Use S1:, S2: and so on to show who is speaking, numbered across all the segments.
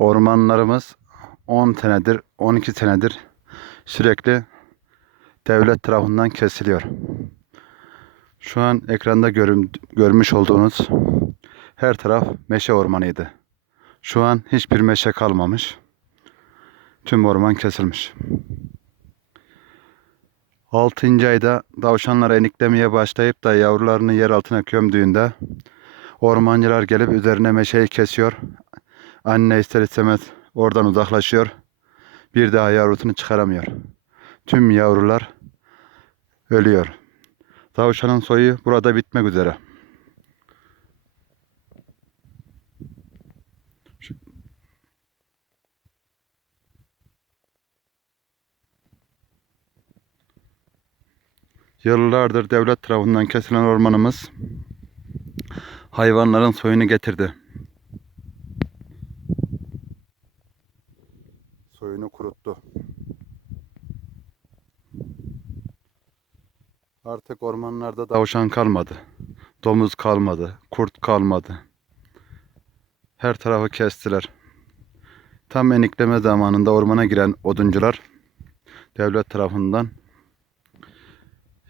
S1: Ormanlarımız 10 senedir, 12 senedir sürekli devlet tarafından kesiliyor. Şu an ekranda görüm, görmüş olduğunuz her taraf meşe ormanıydı. Şu an hiçbir meşe kalmamış. Tüm orman kesilmiş. 6. ayda tavşanlar eniklemeye başlayıp da yavrularını yer altına gömdüğünde ormancılar gelip üzerine meşeyi kesiyor. Anne ister istemez oradan uzaklaşıyor. Bir daha yavrusunu çıkaramıyor. Tüm yavrular ölüyor. Tavşanın soyu burada bitmek üzere. Yıllardır devlet tarafından kesilen ormanımız hayvanların soyunu getirdi. Soyunu kuruttu. Artık ormanlarda tavşan kalmadı. Domuz kalmadı. Kurt kalmadı. Her tarafı kestiler. Tam enikleme zamanında ormana giren oduncular devlet tarafından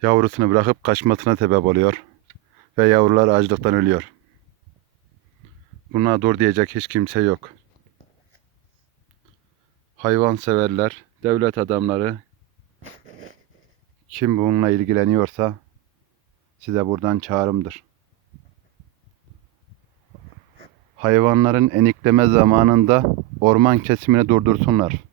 S1: yavrusunu bırakıp kaçmasına sebep oluyor. Ve yavrular açlıktan ölüyor. Buna dur diyecek hiç kimse yok. Hayvan severler, devlet adamları kim bununla ilgileniyorsa size buradan çağrımdır. Hayvanların enikleme zamanında orman kesimini durdursunlar.